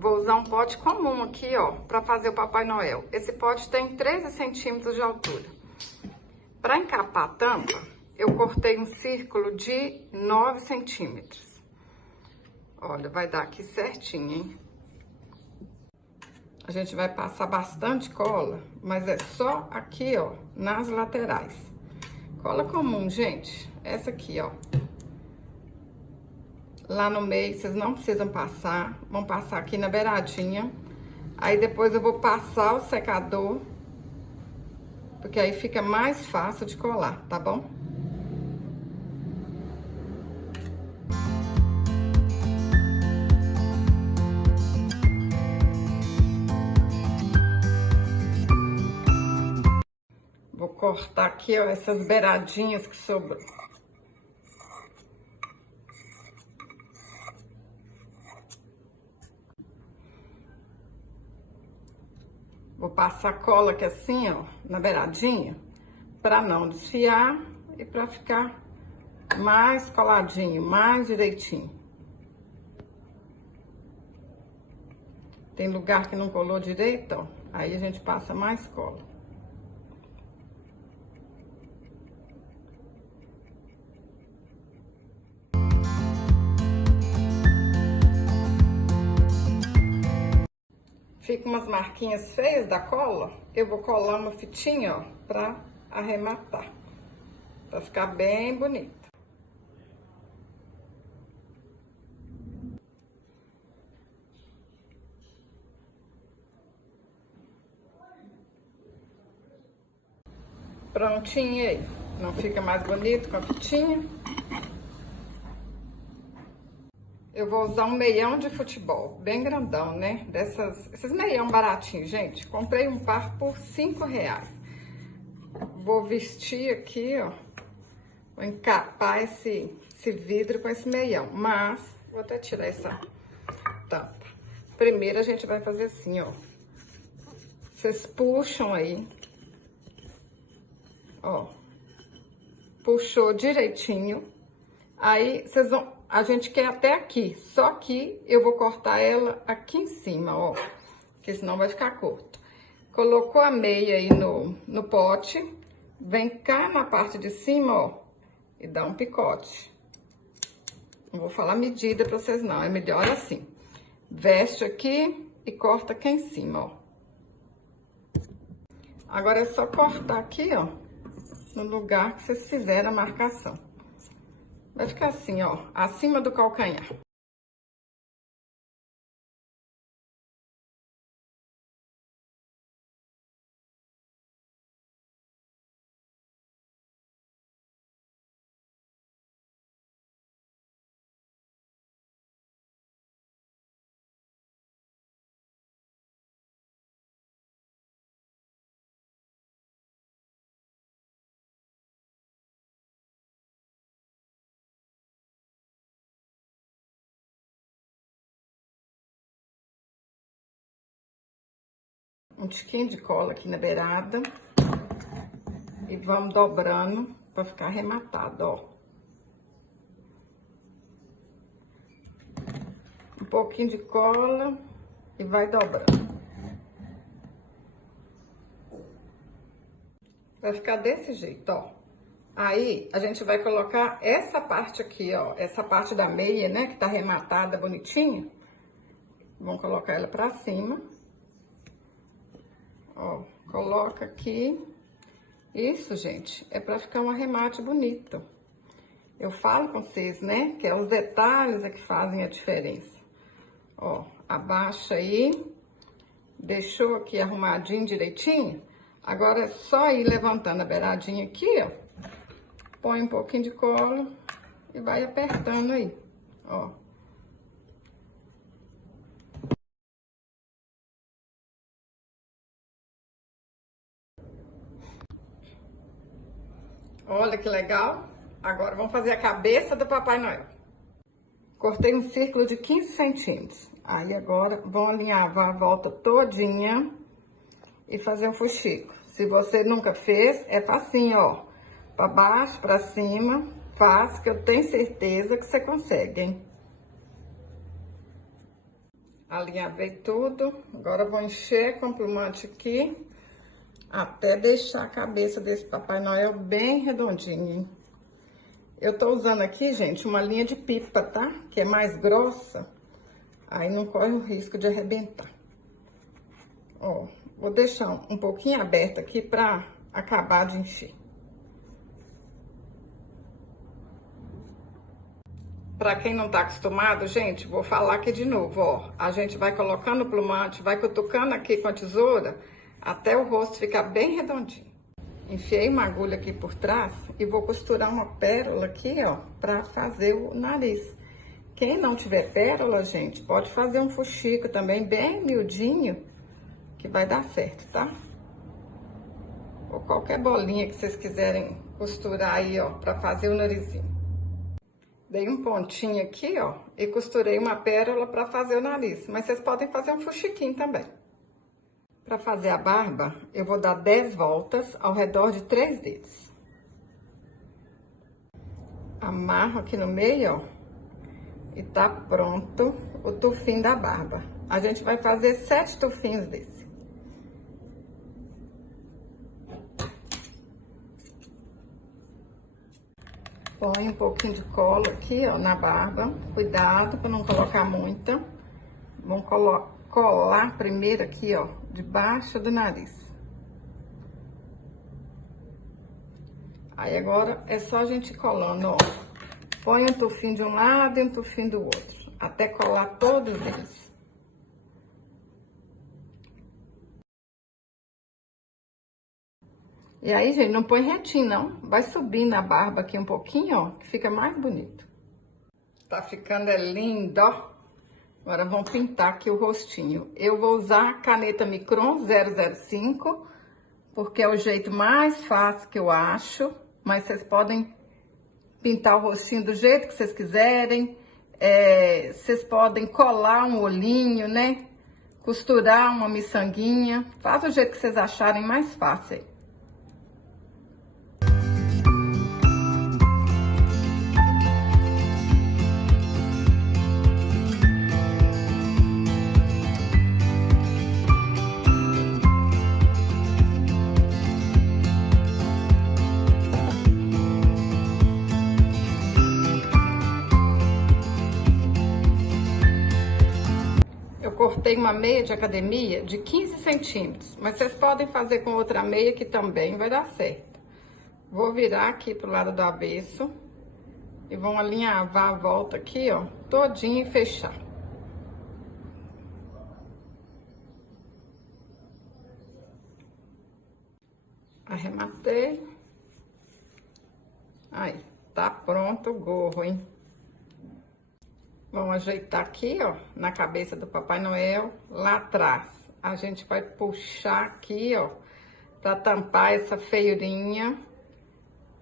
Vou usar um pote comum aqui, ó, para fazer o Papai Noel. Esse pote tem 13 centímetros de altura. Para encapar a tampa, eu cortei um círculo de 9 centímetros. Olha, vai dar aqui certinho, hein? A gente vai passar bastante cola, mas é só aqui, ó, nas laterais. Cola comum, gente. Essa aqui, ó. Lá no meio, vocês não precisam passar. Vão passar aqui na beiradinha. Aí depois eu vou passar o secador, porque aí fica mais fácil de colar, tá bom? Vou cortar aqui, ó, essas beiradinhas que sobrou. Vou passar cola aqui assim, ó, na beiradinha, pra não desfiar e pra ficar mais coladinho, mais direitinho. Tem lugar que não colou direito, ó, aí a gente passa mais cola. Fica umas marquinhas feias da cola, eu vou colar uma fitinha, ó, pra arrematar, pra ficar bem bonito. Prontinho aí, não fica mais bonito com a fitinha? Eu vou usar um meião de futebol, bem grandão, né? Esses meião baratinhos, gente. Comprei um par por R$5. Vou vestir aqui, ó. Vou encapar esse vidro com esse meião. Mas, vou até tirar essa tampa. Primeiro a gente vai fazer assim, ó. Vocês puxam aí. Ó. Puxou direitinho. Aí, vocês vão... A gente quer até aqui, só que eu vou cortar ela aqui em cima, ó, porque senão vai ficar curto. Colocou a meia aí no pote, vem cá na parte de cima, ó, e dá um picote. Não vou falar medida pra vocês não, é melhor assim. Veste aqui e corta aqui em cima, ó. Agora é só cortar aqui, ó, no lugar que vocês fizeram a marcação. Vai ficar assim, ó, acima do calcanhar. Um tiquinho de cola aqui na beirada. E vamos dobrando pra ficar arrematado, ó. Um pouquinho de cola e vai dobrando. Vai ficar desse jeito, ó. Aí, a gente vai colocar essa parte aqui, ó. Essa parte da meia, né, que tá arrematada bonitinha. Vamos colocar ela pra cima. Ó, coloca aqui. Isso, gente, é pra ficar um arremate bonito. Eu falo com vocês, né, que é os detalhes é que fazem a diferença. Ó, abaixa aí. Deixou aqui arrumadinho direitinho. Agora é só ir levantando a beiradinha aqui, ó. Põe um pouquinho de cola e vai apertando aí, ó. Olha que legal. Agora vamos fazer a cabeça do Papai Noel. Cortei um círculo de 15 centímetros. Aí agora vão alinhavar a volta todinha e fazer um fuxico. Se você nunca fez, é facinho, ó. Pra baixo, pra cima, faz, que eu tenho certeza que você consegue, hein? Alinhavei tudo. Agora eu vou encher com plumante aqui, até deixar a cabeça desse Papai Noel bem redondinha, hein? Eu tô usando aqui, gente, uma linha de pipa, tá? Que é mais grossa, aí não corre o risco de arrebentar. Ó, vou deixar um pouquinho aberto aqui pra acabar de encher. Pra quem não tá acostumado, gente, vou falar aqui de novo, ó. A gente vai colocando o plumante, vai cutucando aqui com a tesoura, até o rosto ficar bem redondinho. Enfiei uma agulha aqui por trás e vou costurar uma pérola aqui, ó, pra fazer o nariz. Quem não tiver pérola, gente, pode fazer um fuxico também, bem miudinho, que vai dar certo, tá? Ou qualquer bolinha que vocês quiserem costurar aí, ó, pra fazer o narizinho. Dei um pontinho aqui, ó, e costurei uma pérola pra fazer o nariz. Mas vocês podem fazer um fuxiquinho também. Pra fazer a barba, eu vou dar 10 voltas ao redor de 3 dedos. Amarro aqui no meio, ó, e tá pronto o tufinho da barba. A gente vai fazer 7 tufinhos desse. Põe um pouquinho de cola aqui, ó, na barba. Cuidado para não colocar muita. Vamos colar primeiro aqui, ó, debaixo do nariz. Aí agora é só a gente ir colando, ó. Põe um tufinho de um lado e um tufinho do outro, até colar todos eles. E aí, gente, não põe retinho, não. Vai subir na barba aqui um pouquinho, ó, que fica mais bonito. Tá ficando lindo, ó. Agora vamos pintar aqui o rostinho. Eu vou usar a caneta Micron 005, porque é o jeito mais fácil que eu acho. Mas vocês podem pintar o rostinho do jeito que vocês quiserem. Vocês podem colar um olhinho, né? Costurar uma miçanguinha. Faz o jeito que vocês acharem mais fácil aí. Cortei uma meia de academia de 15 centímetros, mas vocês podem fazer com outra meia que também vai dar certo. Vou virar aqui pro lado do avesso e vão alinhavar a volta aqui, ó, todinha e fechar. Arrematei. Aí, tá pronto o gorro, hein? Vamos ajeitar aqui, ó, na cabeça do Papai Noel, lá atrás. A gente vai puxar aqui, ó, pra tampar essa feiurinha.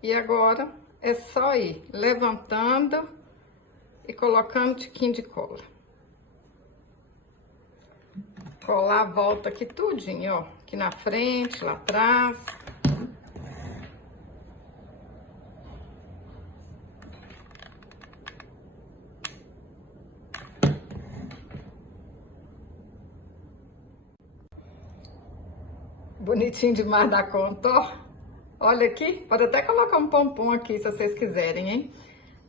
E agora é só ir levantando e colocando tiquinho de cola. Colar a volta aqui tudinho, ó, aqui na frente, lá atrás. Bonitinho demais da conta, ó. Olha aqui, pode até colocar um pompom aqui, se vocês quiserem, hein?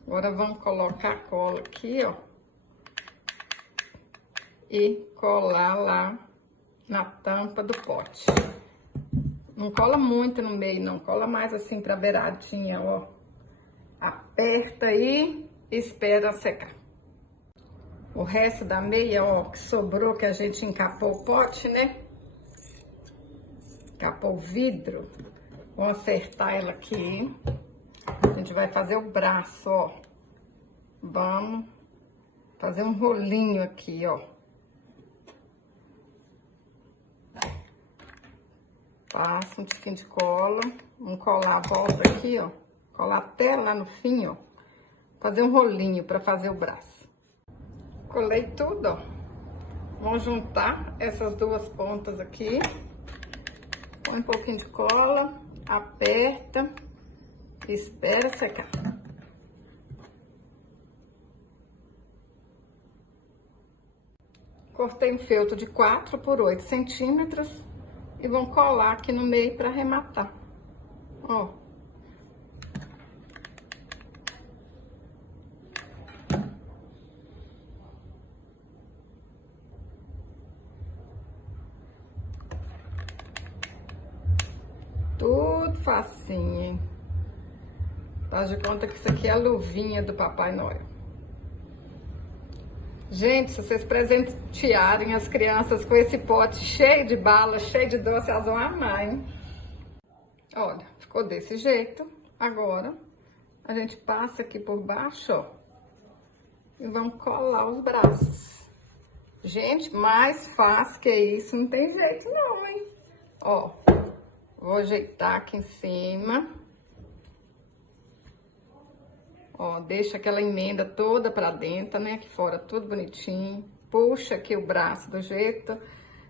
Agora vamos colocar a cola aqui, ó. E colar lá na tampa do pote. Não cola muito no meio, não. Cola mais assim pra beiradinha, ó. Aperta aí e espera secar. O resto da meia, ó, que sobrou, que a gente encapou o pote, né? Encapou o vidro. Vamos acertar ela aqui. A gente vai fazer o braço, ó. Vamos fazer um rolinho aqui, ó. Passa um tiquinho de cola. Vamos colar a volta aqui, ó. Colar até lá no fim, ó. Fazer um rolinho pra fazer o braço. Colei tudo, ó. Vamos juntar essas duas pontas aqui. Põe um pouquinho de cola, aperta e espera secar. cortei um feltro de 4 por 8 centímetros e vão colar aqui no meio para arrematar. Ó. Tudo facinho, hein? Faz de conta que isso aqui é a luvinha do Papai Noel. Gente, se vocês presentearem as crianças com esse pote cheio de bala, cheio de doce, elas vão amar, hein? Olha, ficou desse jeito. Agora, a gente passa aqui por baixo, ó. E vamos colar os braços. Gente, mais fácil que isso não tem jeito não, hein? Ó, vou ajeitar aqui em cima. Ó, deixa aquela emenda toda pra dentro, né? Aqui fora tudo bonitinho. Puxa aqui o braço do jeito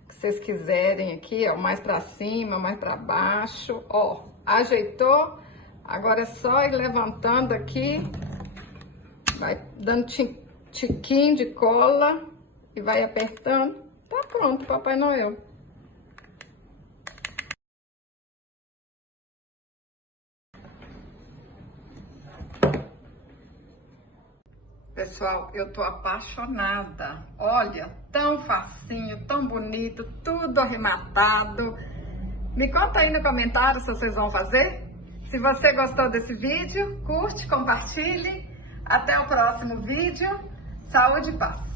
que vocês quiserem aqui, ó. Mais pra cima, mais pra baixo. Ó, ajeitou. Agora é só ir levantando aqui. Vai dando tiquinho de cola e vai apertando. Tá pronto, Papai Noel. Pessoal, eu tô apaixonada. Olha, tão facinho, tão bonito, tudo arrematado. Me conta aí no comentário se vocês vão fazer. Se você gostou desse vídeo, curte, compartilhe. Até o próximo vídeo. Saúde e paz.